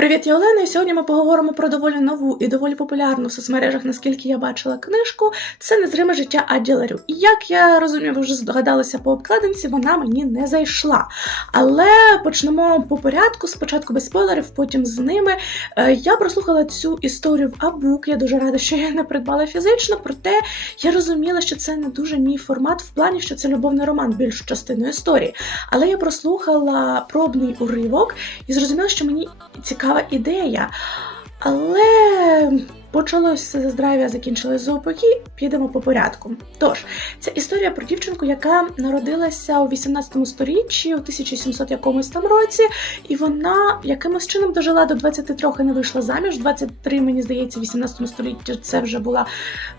Привіт, я Олена. І сьогодні ми поговоримо про доволі нову і доволі популярну в соцмережах, наскільки я бачила книжку. Це незриме життя Ларю. І як я розумію, ви вже здогадалися по обкладинці, вона мені не зайшла. Але почнемо по порядку. Спочатку без спойлерів, потім з ними. Е, Я прослухала цю історію в Абук. Я дуже рада, що я не придбала фізично, проте я розуміла, що це не дуже мій формат в плані, що це любовний роман більшу частину історії. Але я прослухала пробний уривок і зрозуміла, що мені цікава ідея. Але почалося за здрав'я, закінчилось за підемо по порядку. Тож, це історія про дівчинку, яка народилася у 18 сторіччі, у 1700 якомусь там році, і вона якимось чином дожила до 23 і не вийшла заміж. 23, мені здається, в 18 столітті це вже була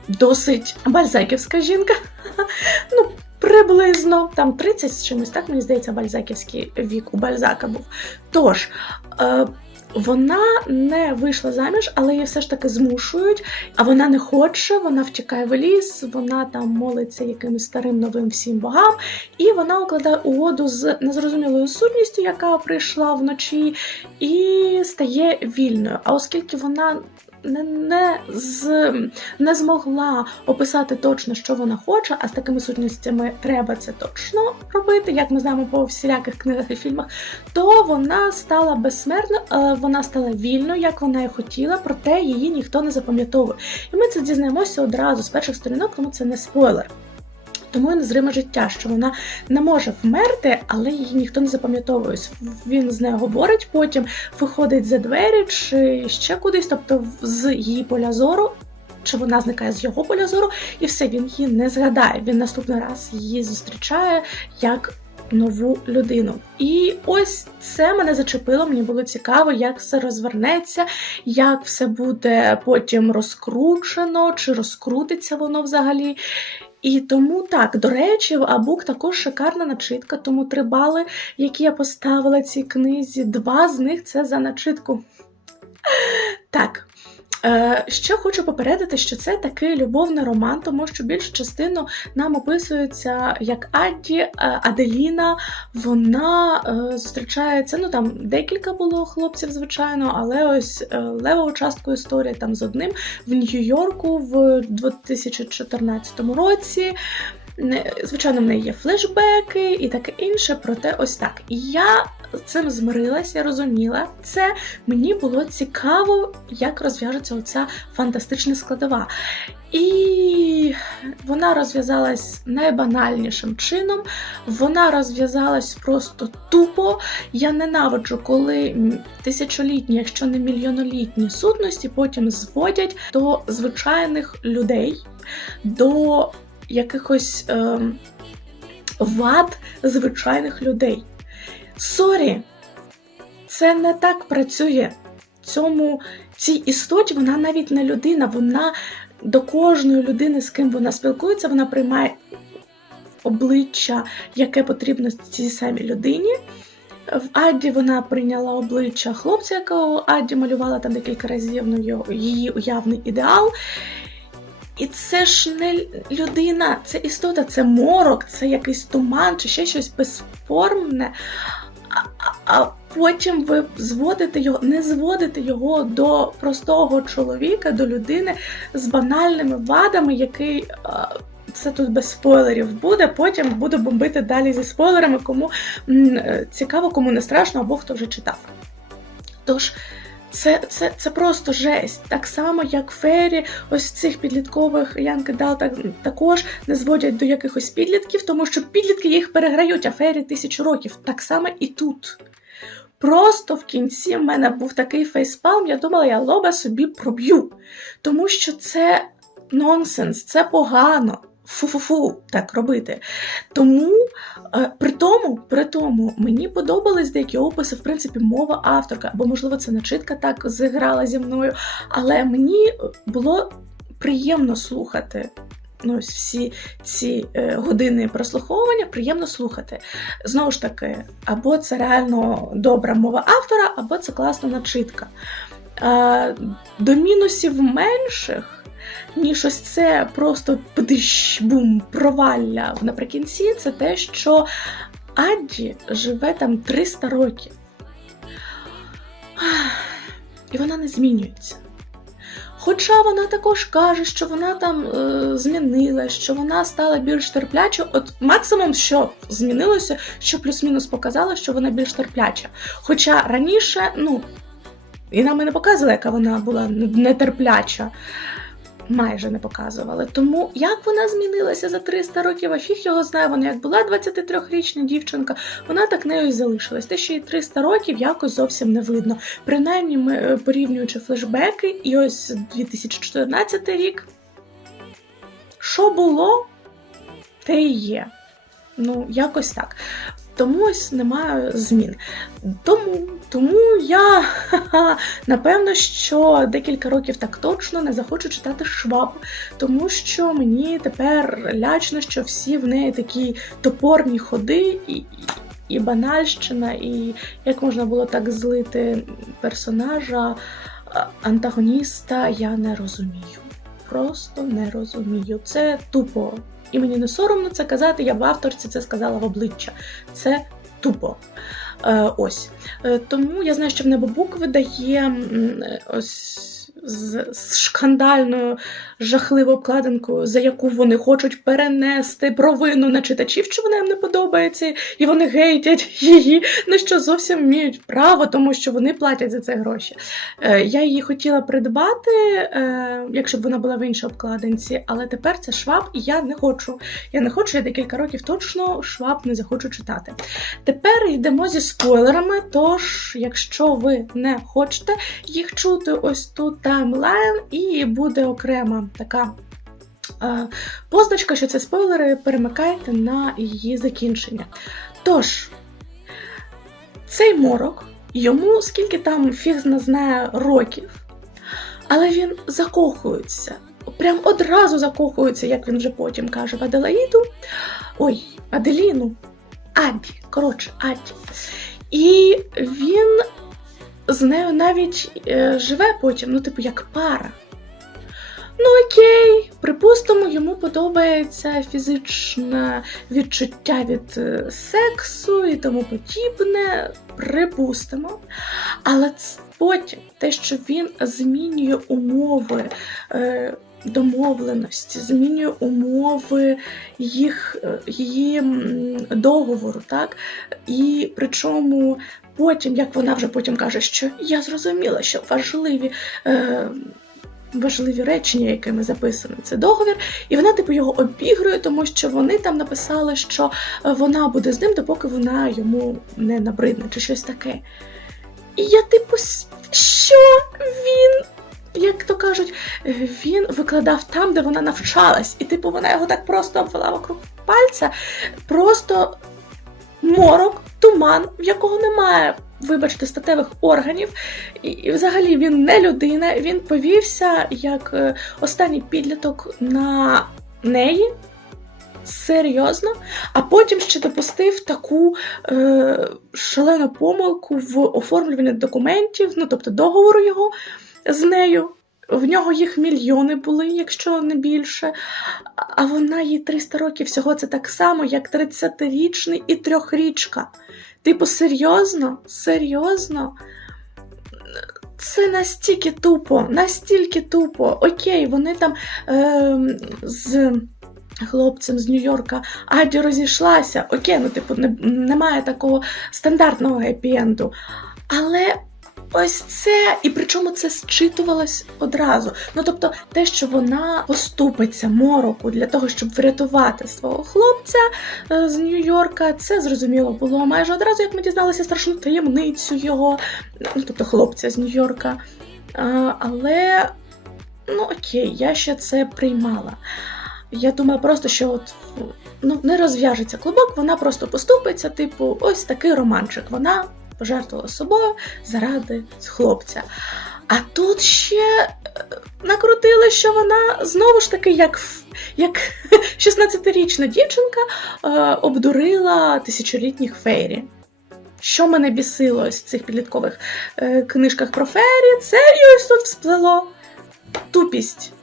досить бальзаківська жінка. Ну, Приблизно там 30 з чимось, так мені здається, бальзаківський вік у Бальзака був. Тож, е, вона не вийшла заміж, але її все ж таки змушують. А вона не хоче, вона втікає в ліс, вона там молиться якимось старим новим всім богам, і вона укладає угоду з незрозумілою сутністю, яка прийшла вночі, і стає вільною. А оскільки вона не, не, з, не змогла описати точно, що вона хоче, а з такими сутністями треба це точно робити, як ми знаємо по всіляких книгах і фільмах, то вона стала безсмертною, е, вона стала вільною, як вона і хотіла, проте її ніхто не запам'ятовує. І ми це дізнаємося одразу з перших сторінок, тому це не спойлер. Тому і незриме життя, що вона не може вмерти, але її ніхто не запам'ятовує. Він з нею говорить, потім виходить за двері чи ще кудись, тобто з її поля зору. Чи вона зникає з його поля зору, і все, він її не згадає. Він наступний раз її зустрічає як нову людину. І ось це мене зачепило. Мені було цікаво, як все розвернеться, як все буде потім розкручено, чи розкрутиться воно взагалі. І тому так, до речі, в Абук також шикарна начитка, тому три бали, які я поставила цій книзі, два з них це за начитку. Так. Е, Ще хочу попередити, що це такий любовний роман, тому що більшу частину нам описується як Адді, е, Аделіна. Вона е, зустрічається. Ну там декілька було хлопців, звичайно, але ось е, левову частку історії там з одним в Нью-Йорку в 2014 році. Звичайно, в неї є флешбеки і таке інше, проте ось так. І я цим змирилась, я розуміла це. Мені було цікаво, як розв'яжеться оця фантастична складова. І вона розв'язалась найбанальнішим чином. Вона розв'язалась просто тупо. Я ненавиджу, коли тисячолітні, якщо не мільйонолітні сутності потім зводять до звичайних людей, до якихось ем, вад звичайних людей. Сорі, це не так працює. Цьому цій істоті вона навіть не людина, вона до кожної людини, з ким вона спілкується, вона приймає обличчя, яке потрібно цій самій людині. В Адді вона прийняла обличчя хлопця, якого Адді малювала там декілька разів ну, її уявний ідеал. І це ж не людина, це істота, це морок, це якийсь туман чи ще щось безформне. А, потім ви зводите його, не зводите його до простого чоловіка, до людини з банальними вадами, який. Це тут без спойлерів буде. Потім буду бомбити далі зі спойлерами, кому е, цікаво, кому не страшно, або хто вже читав. Тож, це, це, це просто жесть. Так само, як Фері, ось цих підліткових Янки Дал так, також не зводять до якихось підлітків, тому що підлітки їх переграють, а Фері тисячу років. Так само і тут. Просто в кінці в мене був такий фейспалм, я думала, я лоба собі проб'ю. Тому що це нонсенс, це погано. Фу-фу-фу, так робити. Тому, е, при тому, при тому, мені подобались деякі описи, в принципі, мова авторка, або, можливо, це начитка так зіграла зі мною, але мені було приємно слухати. Ну, ось всі ці е, години прослуховування приємно слухати. Знову ж таки, або це реально добра мова автора, або це класна начитка. Е, до мінусів менших ніж ось це просто пдищ, бум, провалля наприкінці, це те, що Адді живе там 300 років. і вона не змінюється. Хоча вона також каже, що вона там е, змінила, що вона стала більш терпляча. От максимум, що змінилося, що плюс-мінус показала, що вона більш терпляча. Хоча раніше, ну, і нам і не показували, яка вона була нетерпляча. Майже не показували. Тому як вона змінилася за 300 років, а фіг його знає, вона як була 23-річна дівчинка, вона так нею і залишилась. Те, що їй 300 років якось зовсім не видно. Принаймні, ми е, порівнюючи флешбеки, і ось 2014 рік. Що було, те і є. Ну, якось так. Тому ось немає змін. Тому, тому я напевно, що декілька років так точно не захочу читати шваб, тому що мені тепер лячно, що всі в неї такі топорні ходи і, і банальщина, і як можна було так злити персонажа, антагоніста, я не розумію. Просто не розумію. Це тупо. І мені не соромно це казати, я в авторці це сказала в обличчя. Це тупо. Е, ось. Е, тому я знаю, що в небо букви дає ось з, з шкандальною жахливою обкладинкою, за яку вони хочуть перенести провину на читачів, що вона їм не подобається, і вони гейтять її, на що зовсім мають право, тому що вони платять за це гроші. Е, я її хотіла придбати, е, якщо б вона була в іншій обкладинці, але тепер це шваб, і я не хочу. Я не хочу, я декілька років точно шваб не захочу читати. Тепер йдемо зі спойлерами. Тож, якщо ви не хочете їх чути, ось тут таймлайн, і буде окрема така. е, Позначка, що це спойлери, перемикайте на її закінчення. Тож, цей морок, йому скільки там фіг знає років, але він закохується. Прям одразу закохується, як він вже потім каже, в Аделаїду. Ой, Аделіну. Аді, коротше, Аді. І він з нею навіть е, живе потім, ну, типу, як пара. Ну окей, припустимо, йому подобається фізичне відчуття від е, сексу і тому подібне. Припустимо. Але потім те, що він змінює умови е, домовленості, змінює умови їх, е, її договору, так? І причому потім, як вона вже потім каже, що я зрозуміла, що важливі. Е, Важливі речення, якими записаний цей договір, і вона, типу, його обігрує, тому що вони там написали, що е, вона буде з ним, допоки вона йому не набридне, чи щось таке. І я, типу, що він, як то кажуть, він викладав там, де вона навчалась, і, типу, вона його так просто обвела вокруг пальця, просто морок, туман, в якого немає. Вибачте, статевих органів, і, і взагалі він не людина, він повівся як е, останній підліток на неї. Серйозно, а потім ще допустив таку е, шалену помилку в оформлюванні документів, ну тобто договору його з нею. В нього їх мільйони були, якщо не більше. А вона їй 300 років всього це так само, як 30-річний і трьохрічка. Типу, серйозно? Серйозно? Це настільки тупо, настільки тупо. Окей, вони там е, з хлопцем з Нью-Йорка Аді розійшлася. Окей, ну, типу, не, немає такого стандартного гепі-енду. Але ось це, і причому це зчитувалось одразу. Ну тобто, те, що вона поступиться мороку для того, щоб врятувати свого хлопця е, з Нью-Йорка, це зрозуміло було майже одразу, як ми дізналися страшну таємницю його, ну тобто хлопця з Нью-Йорка. Але ну окей, я ще це приймала. Я думала просто, що от ну, не розв'яжеться клубок, вона просто поступиться, типу, ось такий романчик. Вона пожертвувала собою заради хлопця. А тут ще е, накрутили, що вона знову ж таки, як, як 16-річна дівчинка, е, обдурила тисячолітніх фейрі. Що мене бісило в цих підліткових е, книжках про фейрі, це ось тут всплело тупість.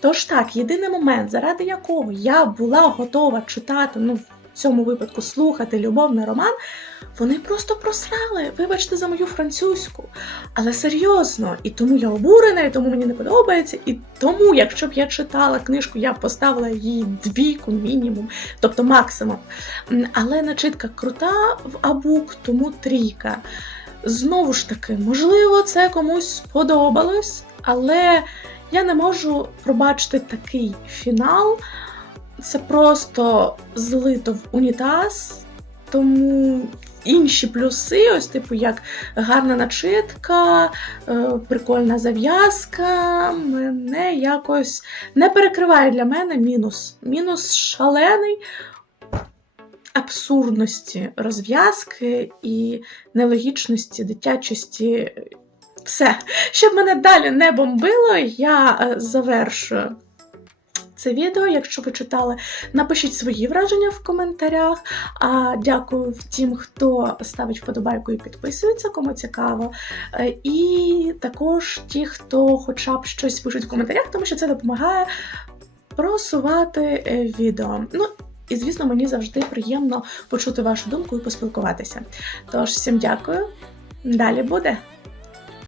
Тож так, єдиний момент, заради якого я була готова читати, ну в цьому випадку слухати любовний роман, Вони просто просрали, вибачте за мою французьку. Але серйозно, і тому я обурена, і тому мені не подобається. І тому, якщо б я читала книжку, я б поставила їй двійку мінімум, тобто максимум. Але начитка крута в Абук, тому трійка. Знову ж таки, можливо, це комусь сподобалось, але я не можу пробачити такий фінал. Це просто злито в унітаз, тому інші плюси, ось типу як гарна начитка, е, прикольна зав'язка, мене якось не перекриває для мене мінус. Мінус шалений абсурдності розв'язки і нелогічності, дитячості. Все. Щоб мене далі не бомбило, я е, завершую це відео. Якщо ви читали, напишіть свої враження в коментарях. А дякую тим, хто ставить вподобайку і підписується, кому цікаво. Е, І також ті, хто хоча б щось пишуть в коментарях, тому що це допомагає просувати е, відео. Ну, і звісно, мені завжди приємно почути вашу думку і поспілкуватися. Тож, всім дякую. Далі буде.